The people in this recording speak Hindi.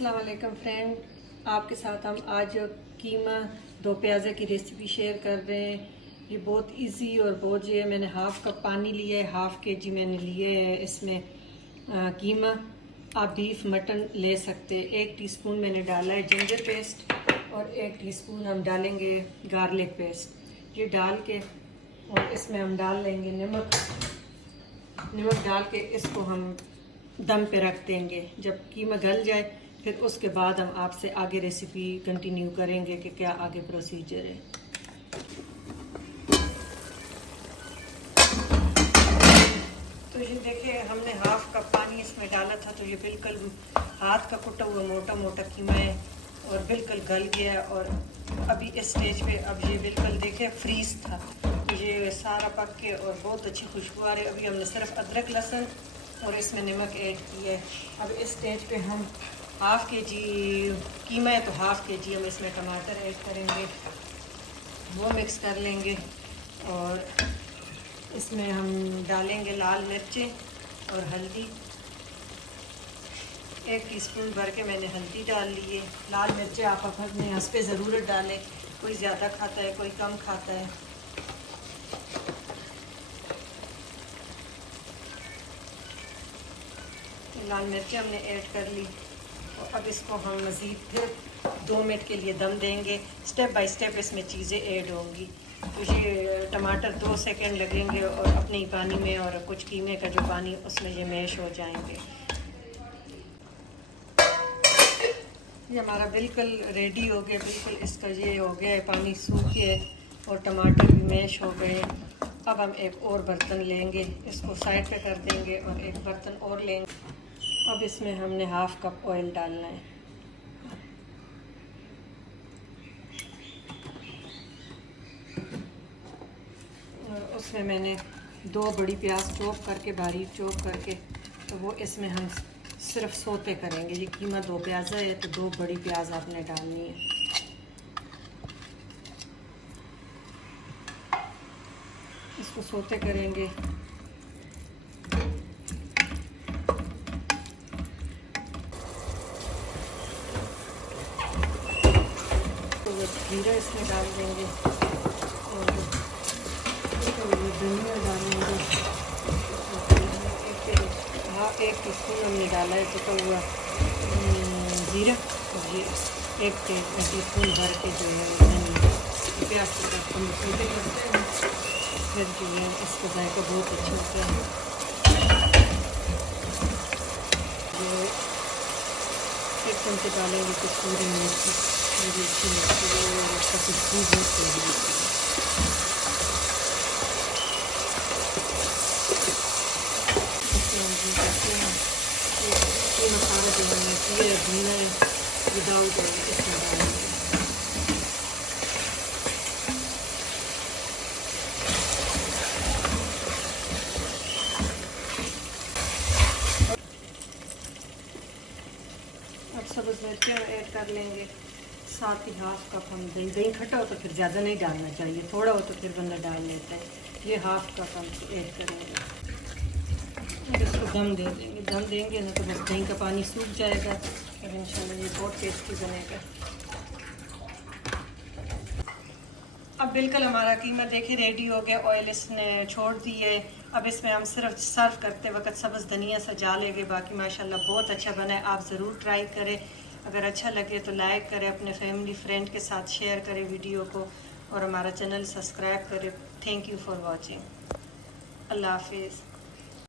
अस्सलाम वालेकुम फ्रेंड, आपके साथ हम आज कीमा दो प्याज़े की रेसिपी शेयर कर रहे हैं। ये बहुत इजी और बहुत जो है, मैंने हाफ़ कप पानी लिया है, हाफ़ के जी मैंने लिए है इसमें कीमा। आप बीफ मटन ले सकते हैं। 1 टीस्पून मैंने डाला है जिंजर पेस्ट और 1 टीस्पून हम डालेंगे गार्लिक पेस्ट। ये डाल के और इसमें हम डाल लेंगे नमक डाल के इसको हम दम पे रख देंगे। जब कीमा गल जाए फिर उसके बाद हम आपसे आगे रेसिपी कंटिन्यू करेंगे कि क्या आगे प्रोसीजर है। तो ये देखिए, हमने हाफ कप पानी इसमें डाला था, तो ये बिल्कुल हाथ का कुटा हुआ मोटा मोटा कीमा है और बिल्कुल गल गया। और अभी इस स्टेज पे अब ये बिल्कुल देखिए फ्रीज था, तो ये सारा पक के और बहुत अच्छी खुशबू आ रही है। अभी हमने सिर्फ अदरक लहसुन और इसमें नमक ऐड किया है। अब इस स्टेज पे हम हाफ़ के जी कीमा है तो हाफ़ के जी हम इसमें टमाटर ऐड करेंगे, वो मिक्स कर लेंगे। और इसमें हम डालेंगे लाल मिर्चें और हल्दी। 1 टीस्पून भर के मैंने हल्दी डाल ली है। लाल मिर्चें आप अपने हंस पे ज़रूर डालें, कोई ज़्यादा खाता है कोई कम खाता है। लाल मिर्चें हमने ऐड कर ली और अब इसको हम मज़ीद फिर 2 मिनट के लिए दम देंगे। स्टेप बाय स्टेप इसमें चीज़ें ऐड होंगी। तो ये टमाटर 2 सेकंड लगेंगे और अपने ही पानी में, और कुछ कीमे का जो पानी उसमें ये मैश हो जाएंगे। ये हमारा बिल्कुल रेडी हो गया, बिल्कुल इसका ये हो गया है, पानी सूख गया और टमाटर भी मैश हो गए। अब हम एक और बर्तन लेंगे, इसको साइड पे कर देंगे और एक बर्तन और लेंगे। अब इसमें हमने हाफ़ कप ऑयल डालना है। और उसमें मैंने 2 बड़ी प्याज चॉप करके, बारीक चॉप करके, तो वो इसमें हम सिर्फ सोते करेंगे। ये कीमा 2 प्याज़ा है तो 2 बड़ी प्याज आपने डालनी है। इसको सोते करेंगे। तो वो जीरा इसमें डाल देंगे और धनिया डालेंगे। 1 टीस्पून हमने डाला है पका हुआ जीरा, और ये 1 टीस्पून भर के जो है धनिया। प्याज के साथ हम सोते करते हैं, फिर जो है इसका जायका बहुत अच्छा होता है। जो 1 चमचे डालेंगे कसूरी मेथी, मेरी अच्छी मिर्ची, उसका खुशबू बहुत तेज़ होती है। ये मसाला जो है ये भुना है विदाउट ऑयल, इसमें डालेंगे। अब सब्ज़ मिर्चें ऐड कर लेंगे, साथ ही हाफ़ कप हम दही खट्टा हो तो फिर ज़्यादा नहीं डालना चाहिए, थोड़ा हो तो फिर बंदा डाल लेता है। ये हाफ़ कप हम ऐड करेंगे। इसको दम दे देंगे, दम देंगे ना तो बस दही का पानी सूख जाएगा और इंशाल्लाह ये बहुत टेस्टी बनेगा। अब बिल्कुल हमारा कीमा देखिए रेडी हो गया, ऑयल इसने छोड़ दी है। अब इसमें हम सिर्फ सर्व करते वक्त सब्ज़ धनिया सजा लेंगे। बाकी माशाल्लाह बहुत अच्छा बना है, आप ज़रूर ट्राई करें। अगर अच्छा लगे तो लाइक करें, अपने फैमिली फ्रेंड के साथ शेयर करें वीडियो को, और हमारा चैनल सब्सक्राइब करें। Thank you for watching. Allah हाफिज़।